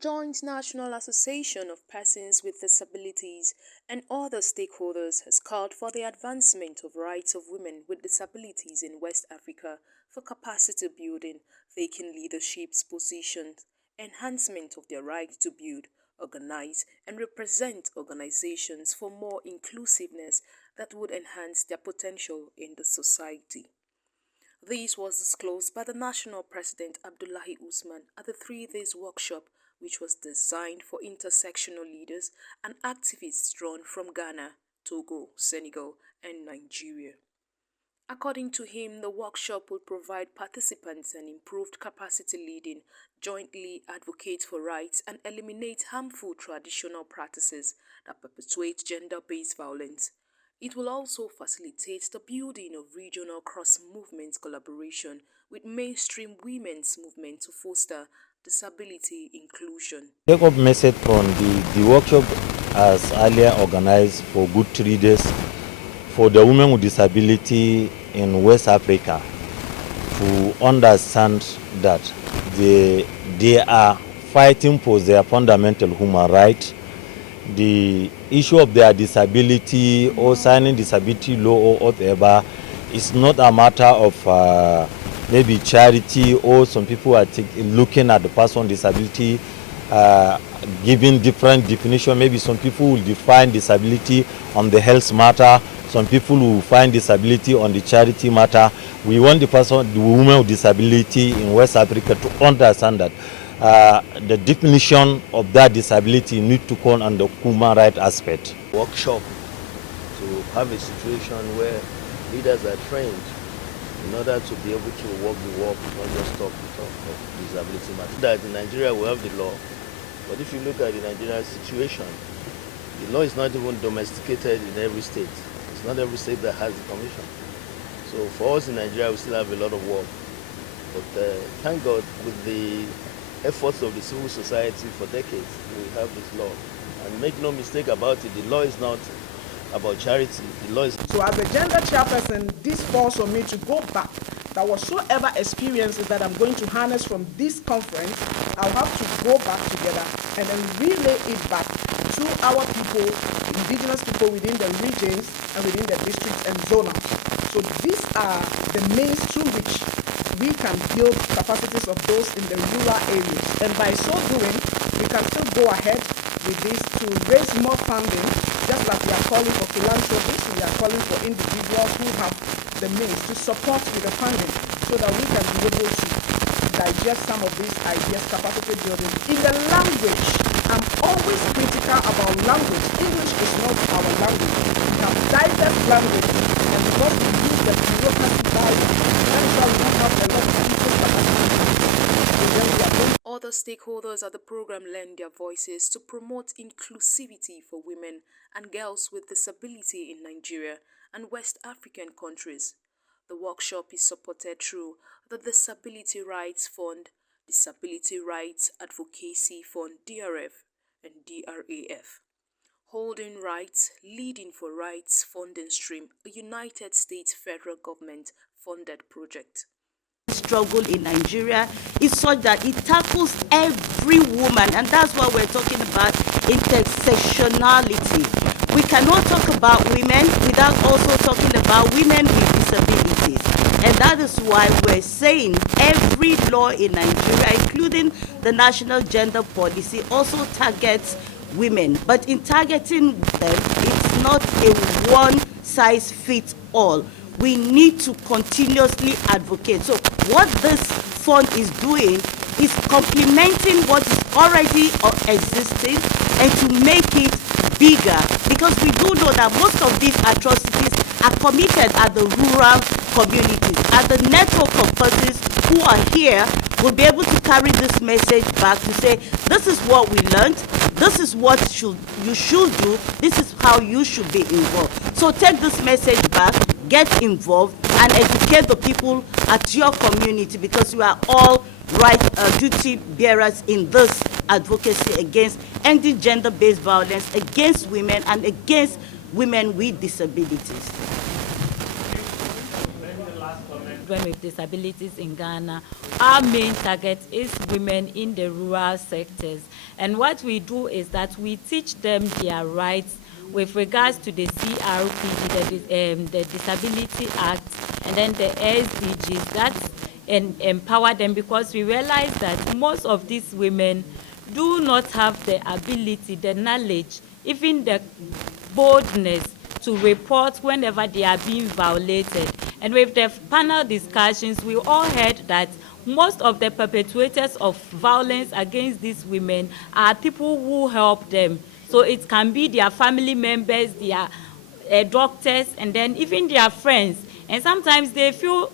joint national association of persons with disabilities and other stakeholders has called for the advancement of rights of women with disabilities in West Africa for capacity building, vacant leadership positions, enhancement of their right to build, organize, and represent organizations for more inclusiveness that would enhance their potential in the society. This was disclosed by the National President Abdullahi Usman at the 3-day workshop, which was designed for intersectional leaders and activists drawn from Ghana, Togo, Senegal, and Nigeria. According to him, the workshop will provide participants an improved capacity leading, jointly advocate for rights, and eliminate harmful traditional practices that perpetuate gender-based violence. It will also facilitate the building of regional cross-movement collaboration with mainstream women's movement to foster disability inclusion. Take up message from the workshop as earlier organized for good 3 days for the women with disability in West Africa to understand that they are fighting for their fundamental human rights. The issue of their disability or signing disability law or whatever is not a matter of maybe charity, or some people are looking at the person with disability giving different definition. Maybe some people will define disability on the health matter, some people will find disability on the charity matter. We want the woman with disability in West Africa to understand that the definition of that disability needs to come on the human rights aspect. Workshop to have a situation where leaders are trained in order to be able to walk the walk, not just talk the talk of disability matter. That in Nigeria we have the law, but if you look at the Nigerian situation, the law is not even domesticated in every state. It's not every state that has the commission. So for us in Nigeria, we still have a lot of work. But thank God, with the efforts of the civil society for decades, we have this law. And make no mistake about it, the law is not about charity. The law is... So as a gender chairperson, this falls on me to go back, that whatsoever experiences that I'm going to harness from this conference, I'll have to go back together and then relay it back to our people, indigenous people within the regions and within the districts and zones. So these are the means through which we can build capacities of those in the rural areas. And by so doing, we can still go ahead with this to raise more funding, just like we are calling for philanthropists, we are calling for individuals who have the means to support with the funding so that we can be able to digest some of these ideas, capacity building. In the language, I'm always critical about language. English is not our language. We have diverse languages, and because we use the bureaucracy bias, that's why we don't have a lot of people capacity. Other stakeholders at the program lend their voices to promote inclusivity for women and girls with disability in Nigeria and West African countries. The workshop is supported through the Disability Rights Fund, Disability Rights Advocacy Fund DRF and DRAF, Holding Rights, Leading for Rights funding stream, a United States federal government funded project. Struggle in Nigeria is such that it tackles every woman, and that's why we're talking about intersectionality. We cannot talk about women without also talking about women with disabilities, and that is why we're saying every law in Nigeria, including the national gender policy, also targets women. But in targeting them, it's not a one-size-fits-all. We need to continuously advocate. So what this fund is doing is complementing what is already existing and to make it bigger, because we do know that most of these atrocities are committed at the rural communities. And the network of persons who are here will be able to carry this message back to say, this is what we learned, this is what you should do, this is how you should be involved. So take this message back, get involved, and educate the people at your community, because you are all duty bearers in this advocacy against ending gender-based violence against women and against women with disabilities. Maybe the last comment children with disabilities in Ghana, our main target is women in the rural sectors. And what we do is that we teach them their rights with regards to the CRPD, the Disability Act, and then the SDGs that empower them, because we realize that most of these women do not have the ability, the knowledge, even the boldness to report whenever they are being violated. And with the panel discussions, we all heard that most of the perpetrators of violence against these women are people who help them. So it can be their family members, their doctors, and then even their friends. And sometimes they feel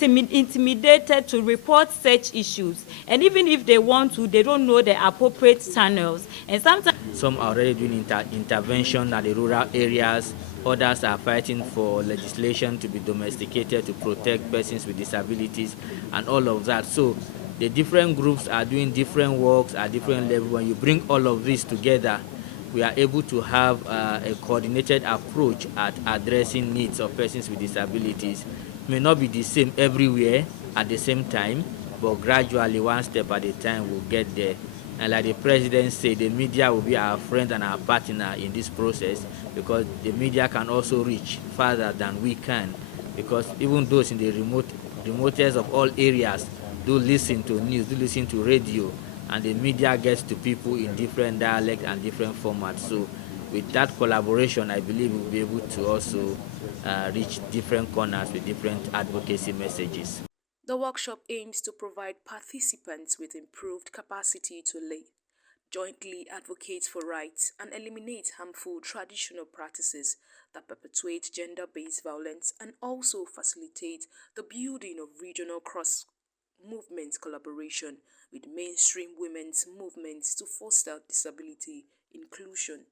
intimidated to report such issues, and even if they want to, they don't know the appropriate channels. And sometimes some are already doing intervention at the rural areas. Others are fighting for legislation to be domesticated to protect persons with disabilities and all of that. So the different groups are doing different works at different levels. When you bring all of this together, we are able to have a coordinated approach at addressing needs of persons with disabilities. May not be the same everywhere at the same time, but gradually, one step at a time, we'll get there. And like the president said, the media will be our friend and our partner in this process, because the media can also reach further than we can, because even those in the remotest of all areas do listen to news, do listen to radio, and the media gets to people in different dialects and different formats. So with that collaboration, I believe we'll be able to also reach different corners with different advocacy messages. The workshop aims to provide participants with improved capacity to jointly advocate for rights and eliminate harmful traditional practices that perpetuate gender-based violence, and also facilitate the building of regional cross-movement collaboration with mainstream women's movements to foster disability inclusion.